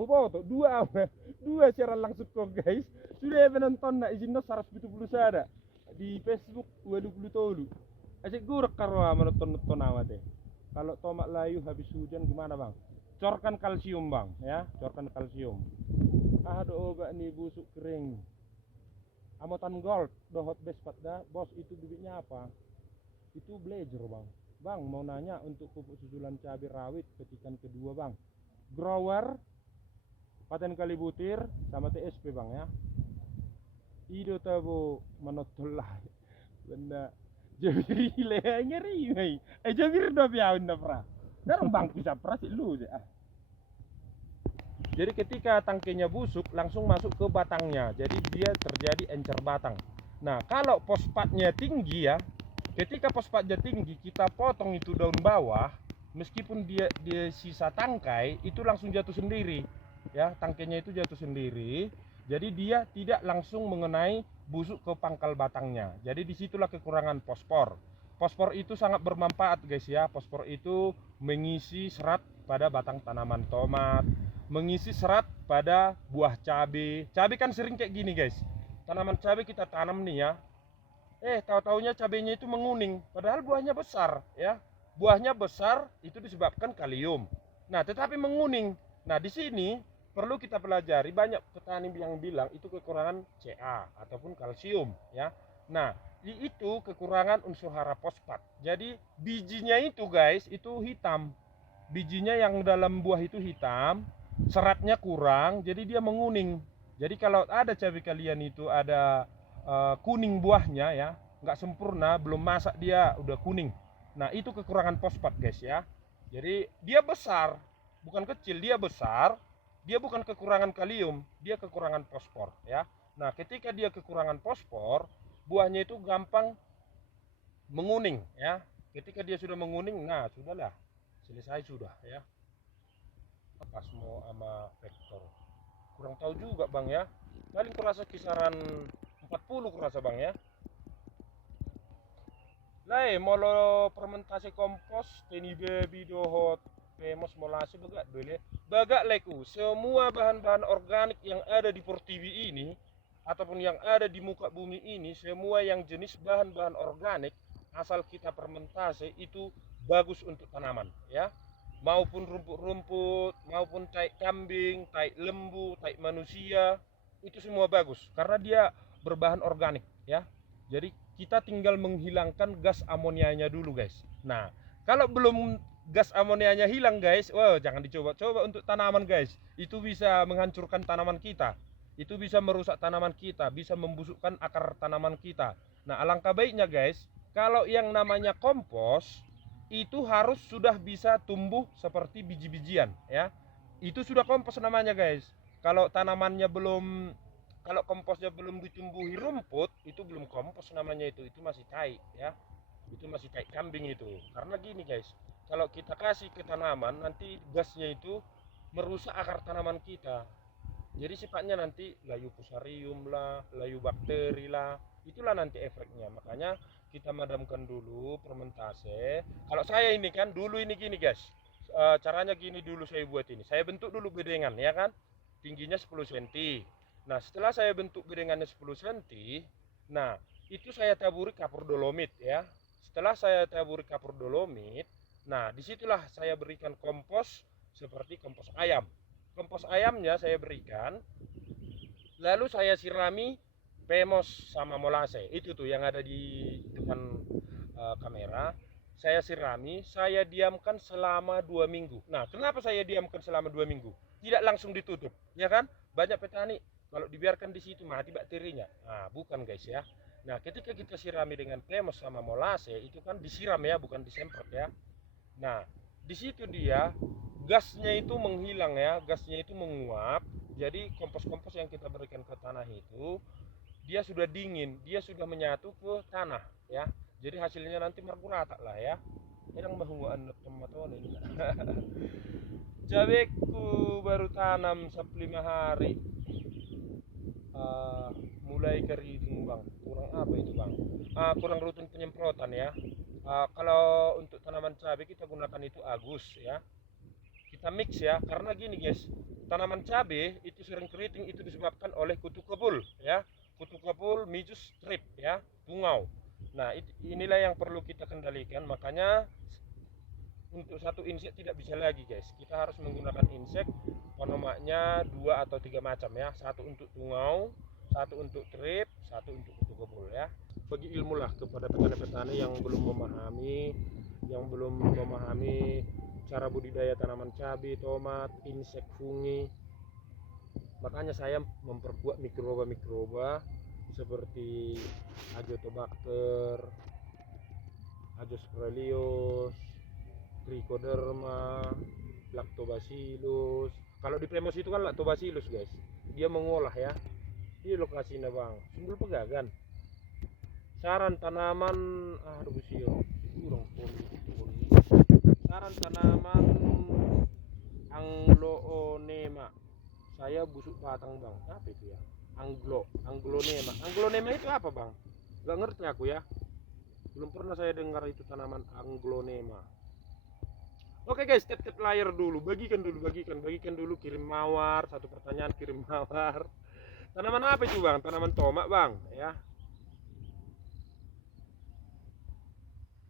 Coba tuh dua secara langsung kok guys. Sudah penonton nak izinnya 170 ada di Facebook 20 tahun. Asik gurek karo menonton amat deh. Kalau tomat layu habis hujan gimana bang? Corkan kalsium bang, ya, corkan kalsium. Aduh, gak nih busuk kering. Amotan gold, dohot best pada bos itu bibitnya apa? Itu blazer bang. Bang mau nanya untuk pupuk susulan cabai rawit petikan kedua bang. Grower, paten kali butir sama TSP bang ya. Ido tabo manotol lah. Benda jabir le ngeri mai. Jabir do biaun na pra. Darang bang bisa pra sih lu ah. Jadi ketika tangkinya busuk langsung masuk ke batangnya. Jadi dia terjadi encer batang. Nah, kalau fosfatnya tinggi ya, ketika fosfatnya tinggi kita potong itu daun bawah, meskipun dia sisa tangkai itu langsung jatuh sendiri. Ya, tangkainya itu jatuh sendiri. Jadi dia tidak langsung mengenai busuk ke pangkal batangnya. Jadi disitulah kekurangan fosfor. Fosfor itu sangat bermanfaat guys ya. Fosfor itu mengisi serat pada batang tanaman tomat, mengisi serat pada buah cabai. Cabai kan sering kayak gini guys. Tanaman cabai kita tanam nih ya. Tahu-taunya cabainya itu menguning, padahal buahnya besar ya. Buahnya besar itu disebabkan kalium. Nah, tetapi menguning. Nah, di sini perlu kita pelajari, banyak petani yang bilang itu kekurangan Ca ataupun kalsium ya. Nah, itu kekurangan unsur hara fosfat. Jadi bijinya itu guys itu hitam. Bijinya yang dalam buah itu hitam, seratnya kurang, jadi dia menguning. Jadi kalau ada cabai kalian itu ada kuning buahnya ya, nggak sempurna, belum masak dia udah kuning. Nah, itu kekurangan fosfat guys ya. Jadi dia besar, bukan kecil, dia besar. Dia bukan kekurangan kalium, dia kekurangan fosfor ya. Nah, ketika dia kekurangan fosfor, buahnya itu gampang menguning ya. Ketika dia sudah menguning, nah sudahlah, selesai sudah ya. Pasmo sama vektor kurang tahu juga bang ya, paling kurasa kisaran 40 kurasa bang ya. Lai molo fermentasi kompos teni baby dohot pemos molasi bagak leku semua bahan-bahan organik yang ada di Portivi ini ataupun yang ada di muka bumi ini, semua yang jenis bahan-bahan organik asal kita fermentasi itu bagus untuk tanaman ya. Maupun rumput-rumput, maupun tai kambing, tai lembu, tai manusia, itu semua bagus karena dia berbahan organik ya. Jadi kita tinggal menghilangkan gas amonianya dulu guys. Nah, kalau belum gas amonianya hilang guys, jangan dicoba-coba untuk tanaman guys. Itu bisa menghancurkan tanaman kita. Itu bisa merusak tanaman kita, bisa membusukkan akar tanaman kita. Nah, alangkah baiknya guys, kalau yang namanya kompos itu harus sudah bisa tumbuh seperti biji-bijian ya. Itu sudah kompos namanya guys. Kalau tanamannya belum, kalau komposnya belum ditumbuhi rumput, itu belum kompos namanya, itu masih tai ya. Itu masih tai kambing itu. Karena gini guys, kalau kita kasih ke tanaman nanti gasnya itu merusak akar tanaman kita. Jadi sifatnya nanti layu fusarium lah, layu bakteri lah, itulah nanti efeknya. Makanya kita madamkan dulu fermentase. Kalau saya ini kan dulu ini gini guys, caranya gini dulu saya buat ini. Saya bentuk dulu bedengan ya kan, tingginya 10 cm. Nah, setelah saya bentuk bedengannya 10 cm, nah itu saya taburi kapur dolomit ya. Setelah saya taburi kapur dolomit, nah disitulah saya berikan kompos seperti kompos ayam. Kompos ayamnya saya berikan, lalu saya sirami pemos sama molase. Itu tuh yang ada di depan kamera. Saya sirami, saya diamkan selama 2 minggu. Nah, kenapa saya diamkan selama 2 minggu? Tidak langsung ditutup, ya kan? Banyak petani kalau dibiarkan di situ mati bakterinya. Nah, bukan guys ya. Nah, ketika kita sirami dengan pemos sama molase, itu kan disiram ya, bukan disemprot ya. Nah, di situ dia gasnya itu menghilang ya, gasnya itu menguap. Jadi kompos-kompos yang kita berikan ke tanah itu dia sudah dingin, dia sudah menyatu ke tanah ya. Jadi hasilnya nanti merata lah ya. Yang bahuan tomaton ini. Cabeku baru tanam 5 hari. Mulai keriting bang. Kurang apa itu bang? Kurang rutin penyemprotan ya. Kalau untuk tanaman cabai kita gunakan itu Agus ya. kita mix ya, karena gini guys, tanaman cabai itu sering keriting itu disebabkan oleh kutu kebul ya, kutu kebul, mijus, strip ya, bungau. Nah inilah yang perlu kita kendalikan. Makanya untuk satu insek tidak bisa lagi guys, kita harus menggunakan insek onomaknya 2 atau 3 macam ya, satu untuk bungau, satu untuk trip, satu untuk kutu kebul ya. Bagi ilmu lah kepada petani-petani yang belum memahami cara budidaya tanaman cabai, tomat, insek, fungi. Makanya saya memperkuat mikroba-mikroba seperti Azotobacter, Azospirillus, Trichoderma, Lactobacillus. Kalau di Pemos itu kan Lactobacillus guys, dia mengolah ya. Di lokasinya bang, Sumber Pegagan. Saran tanaman, kurang saran tanaman Angloonema. Saya busuk batang bang. Apa itu ya? Anglonema. Anglonema itu apa bang? Gak ngerti aku ya. Belum pernah saya dengar itu tanaman Anglonema. Oke guys, step-step layar dulu. Bagikan dulu. Kirim mawar. Satu pertanyaan kirim mawar. Tanaman apa itu bang? Tanaman tomat bang. Ya.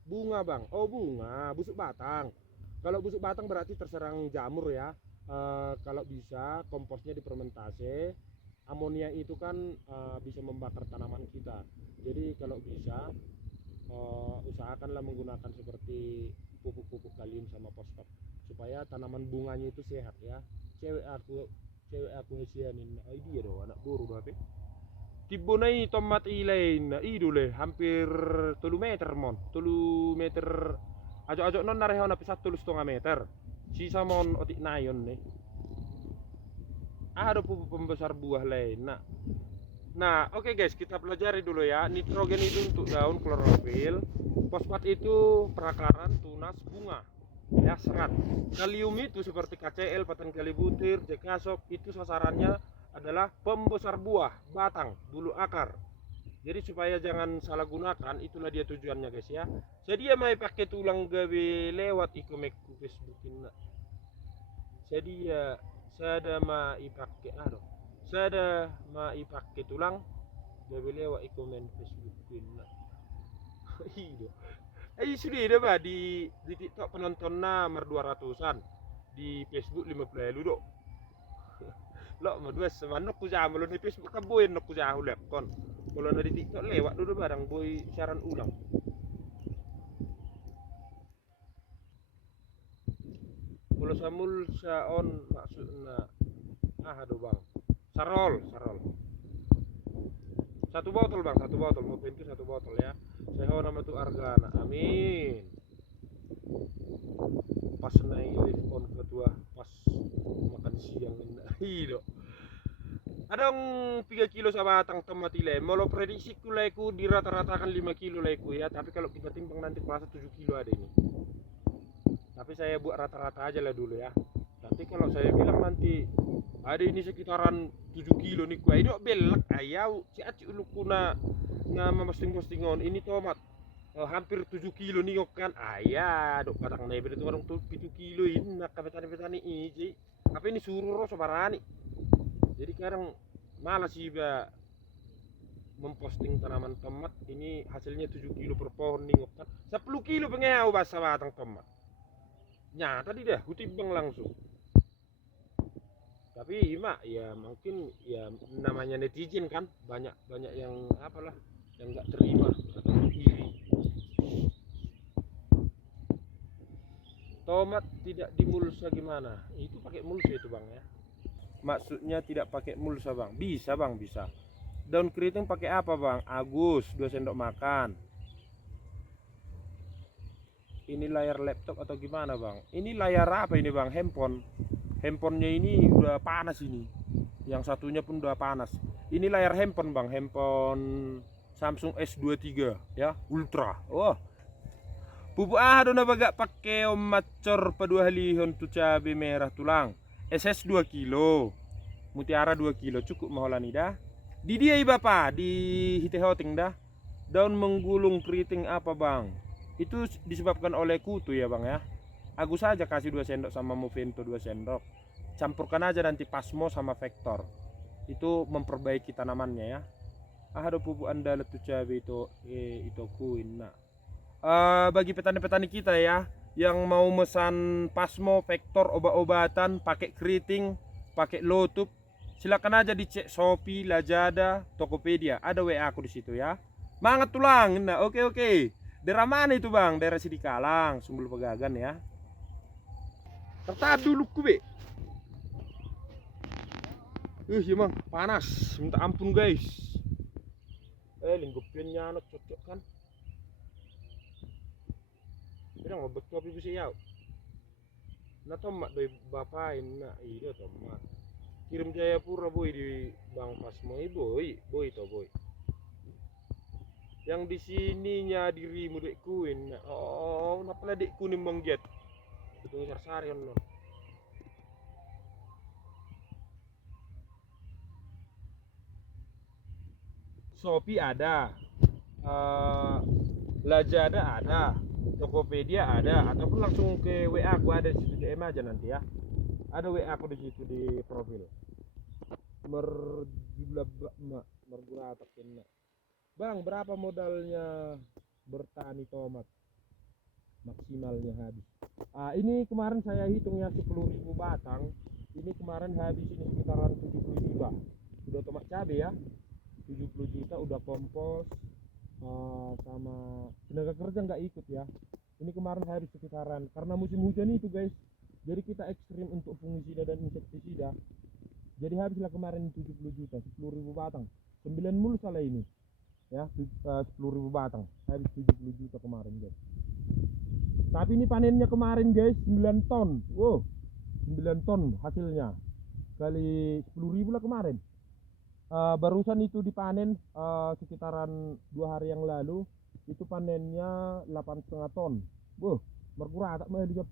Bunga bang. Oh bunga. Busuk batang. Kalau busuk batang berarti terserang jamur ya. Kalau bisa komposnya difermentasi. Amonia itu kan bisa membakar tanaman kita. Jadi kalau bisa usahakanlah menggunakan seperti pupuk-pupuk kalium sama fosfat supaya tanaman bunganya itu sehat ya. Cewek aku hesianin dia doh anak buru doh tibonai tomat ilain idule hampir 3 meter mon 3 meter ajo-ajo non nareho napi 1,5 meter sisa mon otik nayon nih. Ada pupuk pembesar buah lain. Nah, oke guys, kita pelajari dulu ya. Nitrogen itu untuk daun, klorofil. Fosfat itu perakaran, tunas, bunga. Ya, serat. Kalium itu seperti KCl, paten-kali butir, Jekasop, itu sasarannya adalah pembesar buah, batang, bulu akar. Jadi supaya jangan salah gunakan, itulah dia tujuannya guys ya. Jadi ya mai pakai tulang gawe lewat ikomeku Facebookin. Jadi ya saya mai pakai tulang gawe lewat ikomen Facebookin. Sudah ada bah di TikTok penontonnya 200-an, di Facebook 50 dok. Lo dua semanok ku jam lo di Facebook kan boy nok ku jauh lepkon. Kalau di TikTok lewat dulu barang boy siaran ulang. Kalau samul saon maksudnya aduh bang. Sarol. Satu botol bang, mau pintu 1 botol ya. Saya nama tuh Argana, amin. Pas naik telepon ketua, pas makan siang ini, Adong 3 kilo sama batang tomat ile. Mau prediksi kulaiku di rata-ratakan 5 kilo laiku ya. Tapi kalau kita timbang nanti kuasa 7 kilo ada ini. Tapi saya buat rata-rata aja lah dulu ya. Nanti kalau saya bilang nanti ada ini sekitaran 7 kilo nih kuai dok belak ayau si aci ulukuna ngama posting-postingon ini tomat hampir 7 kilo nih kan ayah dok batang naik itu orang 7 kilo ini nak petani-petani ini apa ini suruh sobarani. Jadi sekarang malas sih memposting tanaman tomat ini hasilnya 7 kilo per pohon nih kan 10 kilo pengen bahasa batang tomat nyata tidak kutimbang langsung. Tapi mak ya mungkin ya namanya netizen kan banyak yang apalah yang nggak terima atau iri. Tomat tidak dimulsa gimana? Itu pakai mulsa itu bang ya. Maksudnya tidak pakai mulsa bang? Bisa bang bisa. Daun keriting pakai apa bang? Agus 2 sendok makan. Ini layar laptop atau gimana bang? Ini layar apa ini bang? Handphonenya ini udah panas ini. Yang satunya pun udah panas. Ini layar handphone bang, handphone Samsung S23 ya, Ultra. Oh. Pupuk dona bagak pakai macor padua halihon tu cabai merah tulang. SS 2 kilo. Mutiara 2 kilo cukup maholani dah. Di dia bapak di hitehoting dah. Daun menggulung keriting apa bang? Itu disebabkan oleh kutu ya bang ya. Aku saja kasih 2 sendok sama Movento 2 sendok. Campurkan aja nanti Pasmo sama Vector. Itu memperbaiki tanamannya ya. Ada pupuk anda letu cabai itu kuin. Nah, bagi petani-petani kita ya yang mau mesan Pasmo, Vector, obat-obatan pakai keriting, pakai lotup, silakan aja dicek Shopee, Lazada, Tokopedia. Ada WA aku di situ ya. Mangat tulang. Nah, oke. Daerah mana itu bang? Daerah Sidikalang, Sumbul Pegagan ya. Tertahan dulu kube. Ya mang, panas, minta ampun guys. Lingkupiannya anak cocok kan? Kita mau betul tapi bisa ya. Nah tomat dari bapain, nah iya tomat. Kirim Jayapura boy di Bang Pasmo, boy to boy. Yang di sininya dirimu dek kuin. Oh, kenapa dek kuning mengget? Itu sar-sarian non. Shopee ada, Lazada ada, Tokopedia ada, ataupun langsung ke WA aku ada di situ DM aja nanti ya. Ada WA aku di situ di profil. Mergurata kena. Bang, berapa modalnya bertani tomat? Maksimalnya habis. Ini kemarin saya hitungnya 10.000 batang. Ini kemarin habis ini sekitaran 70 juta. Sudah tomat cabai ya. 70 juta udah kompos, sama tenaga kerja nggak ikut ya. Ini kemarin habis sekitaran karena musim hujan itu guys, jadi kita ekstrim untuk fungisida dan insektisida, jadi habislah kemarin 70 juta, 10.000 batang, 9 mul salah ini ya, 10.000 batang habis 70 juta kemarin guys. Tapi ini panennya kemarin guys 9 ton. Wow, 9 ton hasilnya kali 10.000 lah kemarin. Barusan itu dipanen sekitaran 2 hari yang lalu, itu panennya 8,5 ton. Mergurata mah 30.